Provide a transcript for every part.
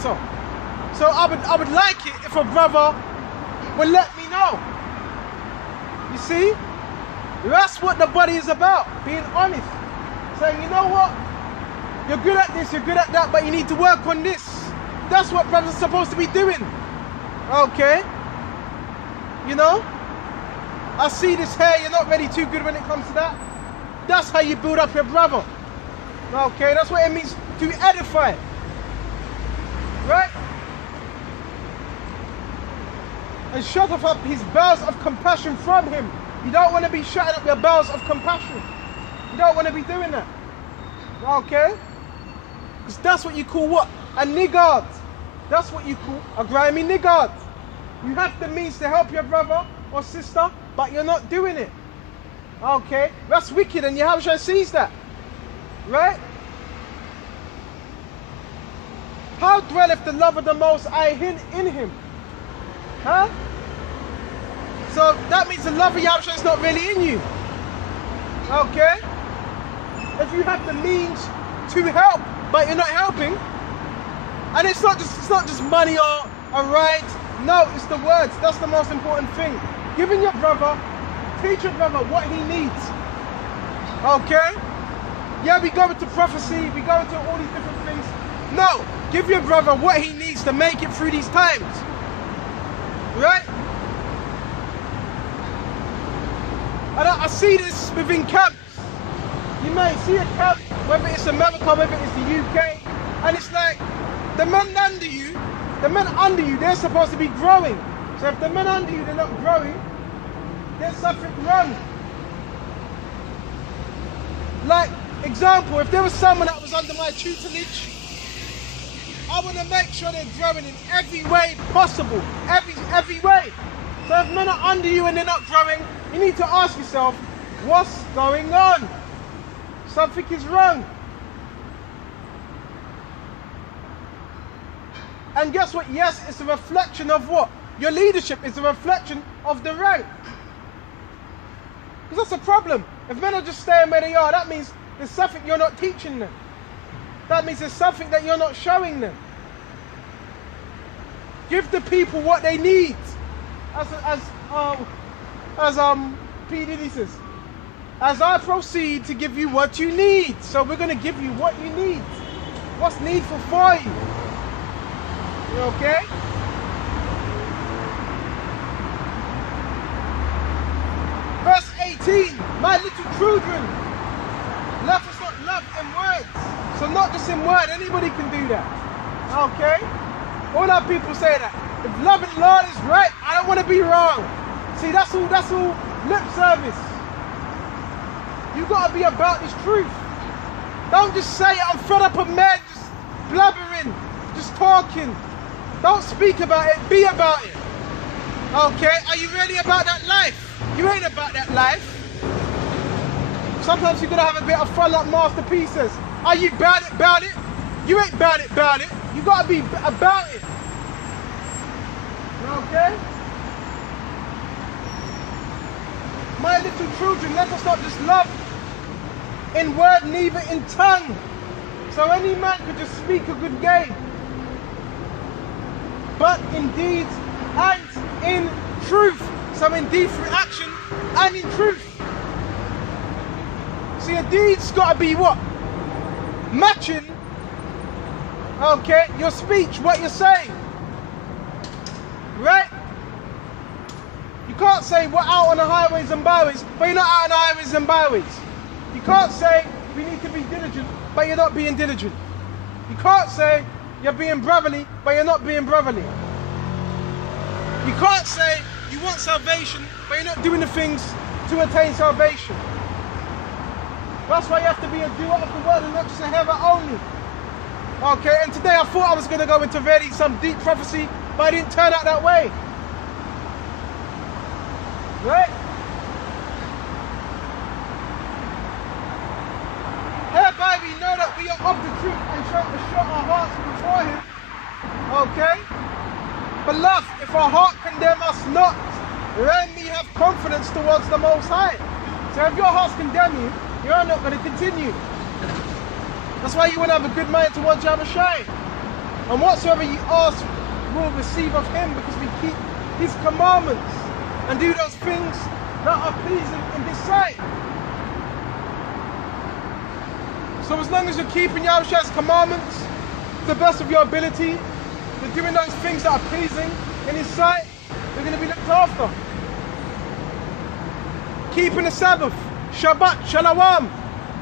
So I would like it if a brother would let me know. You see? That's what the body is about, being honest. Saying, you know what? You're good at this, you're good at that, but you need to work on this. That's what brothers are supposed to be doing. Okay? You know? I see this hair, you're not really too good when it comes to that. That's how you build up your brother. Okay? That's what it means to edify. Right? And shut up his bowels of compassion from him. You don't want to be shutting up your bowels of compassion. You don't want to be doing that. Okay? Because that's what you call what? A niggard. That's what you call a grimy niggard. You have the means to help your brother or sister, but you're not doing it. Okay? That's wicked, and Yahushua sees that. Right? How dwelleth the love of the Most High in him? Huh? So that means the love of Yahushua is not really in you. Okay? If you have the means to help, but you're not helping, and it's not just money or a right. No, it's the words. That's the most important thing. Giving your brother, teach your brother what he needs. Okay? Yeah, we go into prophecy, we go into all these different things. No, give your brother what he needs to make it through these times. Right? And I see this within camps. You may see a camp, whether it's America, whether it's the UK, and it's like the men under you, they're supposed to be growing. So if the men under you, they're not growing, there's something wrong. Like, example, if there was someone that was under my tutelage, I want to make sure they're growing in every way possible, every way. So if men are under you and they're not growing, you need to ask yourself, what's going on? Something is wrong. And guess what? Yes, it's a reflection of what? Your leadership is a reflection of the rank. Because that's a problem. If men are just staying where they are, that means there's something you're not teaching them. That means there's something that you're not showing them. Give the people what they need. As P. Diddy says, as I proceed to give you what you need. So we're going to give you what you need. What's needful for you. You okay? Verse 18, my little children, let us not love in words. So not just in word, anybody can do that. Okay? All our people say that. If loving the Lord is right, I don't want to be wrong. See, that's all lip service. You got to be about this truth. Don't just say it, I'm fed up of men just blabbering, just talking. Don't speak about it, be about it. Okay, are you really about that life? You ain't about that life. Sometimes you got to have a bit of fun like masterpieces. Are you about it? You ain't about it. You got to be about it. Okay? My little children, let us not just love in word, neither in tongue. So any man could just speak a good game. But in deed and in truth. So in deed through action and in truth. See, a deed's got to be what? Matching, okay, your speech, what you're saying. Right? You can't say we're out on the highways and byways, but you're not out on the highways and byways. You can't say we need to be diligent, but you're not being diligent. You can't say you're being brotherly, but you're not being brotherly. You can't say you want salvation, but you're not doing the things to attain salvation. That's why you have to be a doer of the word and not just a hearer only. Okay, and today I thought I was going to go into really some deep prophecy, but I didn't turn out that way. Right? Hereby we know that we are of the truth and shall assure our hearts before him. Okay? Beloved, if our heart condemn us not, then we have confidence towards the Most High. So if your hearts condemn you, you're not going to continue. That's why you want to have a good mind towards Yahushua. And whatsoever you ask, will receive of him, because we keep his commandments and do those things that are pleasing in his sight. So as long as you're keeping Yahweh's commandments to the best of your ability, you're doing those things that are pleasing in his sight, you're going to be looked after. Keeping the Sabbath, Shabbat, Shalom.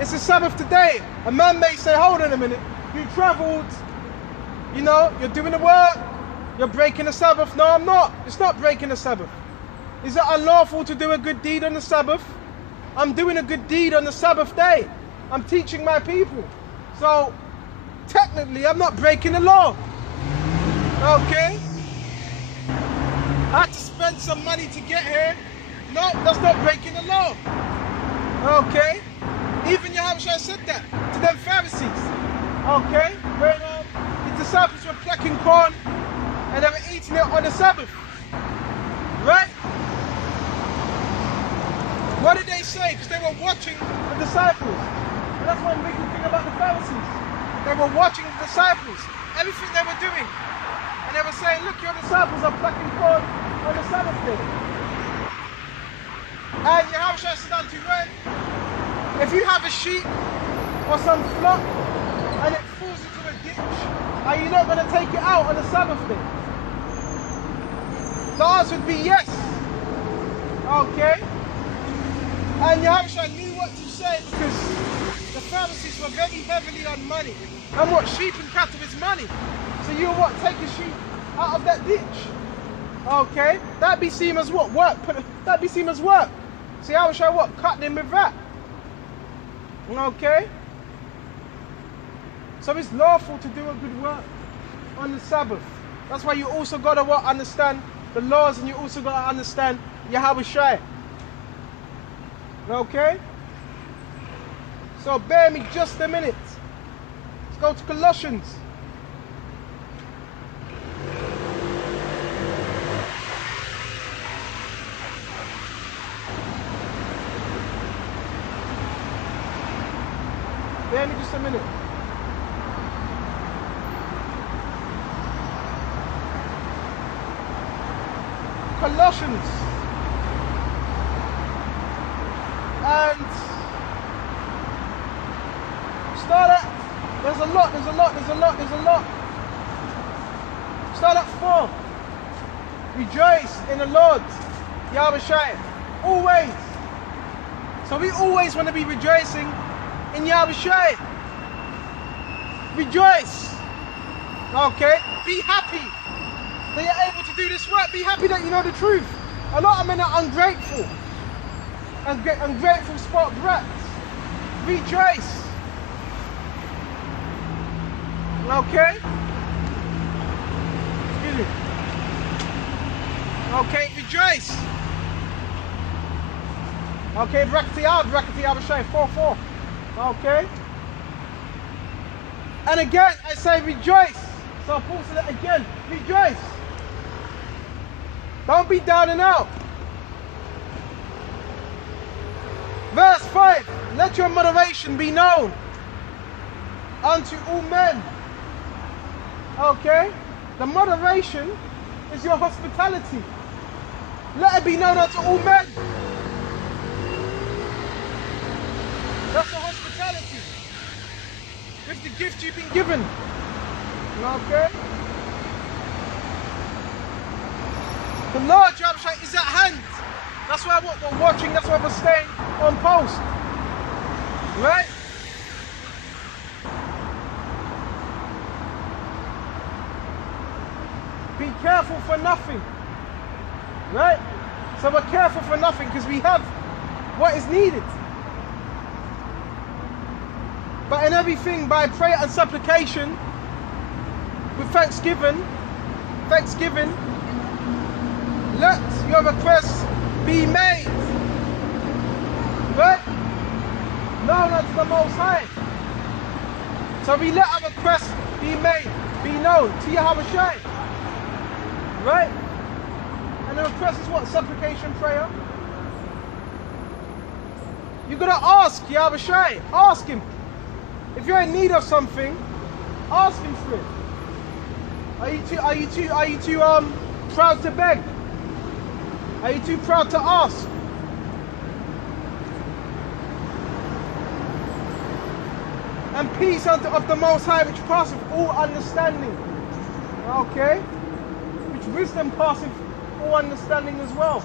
It's a Sabbath today. A man may say, hold on a minute, you travelled, you know, you're doing the work, you're breaking the Sabbath. No, I'm not. It's not breaking the Sabbath. Is it unlawful to do a good deed on the Sabbath? I'm doing a good deed on the Sabbath day. I'm teaching my people. So, technically, I'm not breaking the law. Okay? I had to spend some money to get here. No, that's not breaking the law. Okay? Even Yahushua said that to them Pharisees. Okay? When the disciples were plucking corn and they were eating it on the Sabbath. Right? What did they say? Because they were watching the disciples. And that's one big thing about the Pharisees. They were watching the disciples. Everything they were doing. And they were saying, look, your disciples are plucking corn on the Sabbath day. And Yahushua said unto them, if you have a sheep or some flock and it falls into a ditch, are you not going to take it out on the Sabbath day? The answer would be yes. Okay. And Yahushua knew what to say, because the Pharisees were very heavily on money. And what? Sheep and cattle is money. So you what? Take a sheep out of that ditch. Okay. That'd be seen as what? Work. That'd be seen as work. So Yahushua what? Cut them with that. Okay. So it's lawful to do a good work on the Sabbath. That's why you also got to what? Understand the laws, and you also got to understand Yahushua. Okay? So bear me just a minute. Let's go to Colossians. Bear me just a minute. Colossians. And start at, there's a lot. Start at 4. Rejoice in the Lord, Yahushua, always. So we always want to be rejoicing in Yahushua. Rejoice. Okay? Be happy that you're able to do this work. Be happy that you know the truth. A lot of men are ungrateful. Ungrateful spot brats. Rejoice. Okay? Excuse me. Okay, rejoice. Okay, Brakati Abashai, 4-4. Okay? And again, I say rejoice. So Paul said it again. Rejoice. Don't be down and out. Verse 5, let your moderation be known unto all men. Okay? The moderation is your hospitality. Let it be known unto all men. That's the hospitality. With the gift you've been given. Okay? The Lord Yahushua is at hand. That's why we're watching, that's why we're staying on post. Right? Be careful for nothing. Right? So we're careful for nothing because we have what is needed. But in everything, by prayer and supplication, with thanksgiving, let your requests be made. Right? Known unto the Most High. So we let our requests be made, be known to Yahushua. Right? And the request is what? Supplication, prayer. You gotta ask Yahushua. Ask him. If you're in need of something, ask him for it. Are you too proud to beg? Are you too proud to ask? And peace unto of the Most High, which passeth all understanding. Okay? Which wisdom passeth all understanding as well.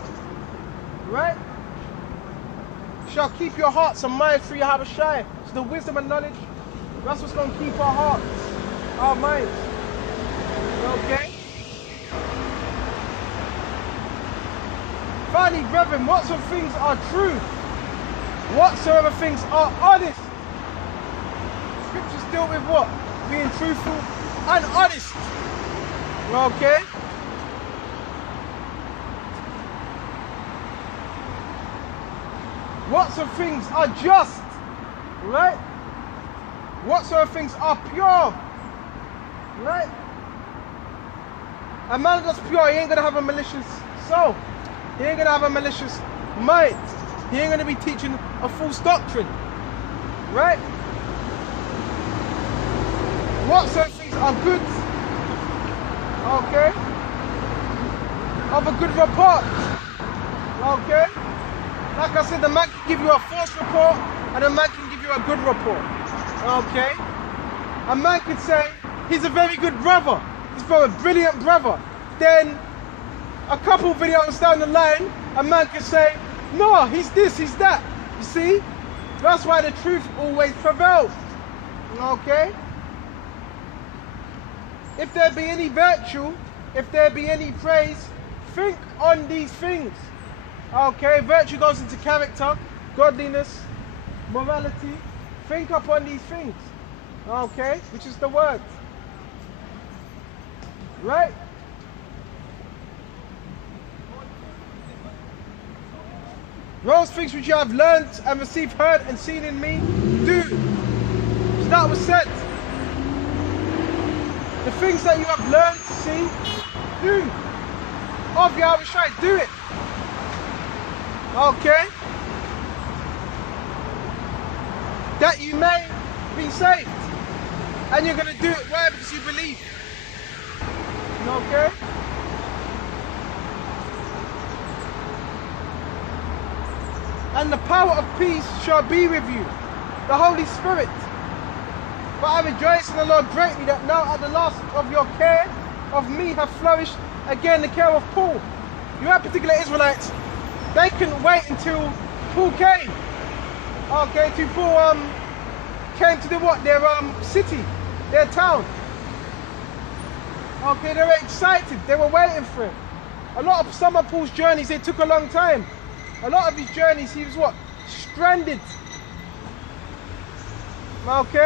Right? Shall keep your hearts and minds through Yahweh Shai. So the wisdom and knowledge, that's what's going to keep our hearts, our minds. Okay? Finally, brethren, whatsoever things are true, whatsoever things are honest. Scriptures deal with what? Being truthful and honest. Okay? Whatsoever things are just, right? Whatsoever things are pure, right? A man that's pure, he ain't gonna have a malicious soul. He ain't gonna have a malicious mind. He ain't gonna be teaching a false doctrine, right? Whatsoever things are good, okay, of a good report, okay? Like I said, the man can give you a false report and a man can give you a good report, okay? A man could say, he's a very good brother, he's a brilliant brother. Then, a couple videos down the line, a man could say, no, he's this, he's that. You see? That's why the truth always prevails, okay? If there be any virtue, if there be any praise, think on these things. Okay, virtue goes into character, godliness, morality. Think upon these things. Okay, which is the word. Right? Those things which you have learned and received, heard and seen in me, do. So that was said. The things that you have learned, see, do. Of Yahweh Shai, do it. Okay? That you may be saved. And you're going to do it where? Because you believe. Okay? And the power of peace shall be with you, the Holy Spirit. But I rejoice in the Lord greatly that now at the last of your care of me have flourished again the care of Paul. You have particular Israelites, they couldn't wait until Paul came. Okay, till Paul came to the what? Their city, their town. Okay, they were excited, they were waiting for him. Some of Paul's journeys, they took a long time. A lot of his journeys, he was what? Stranded. Okay.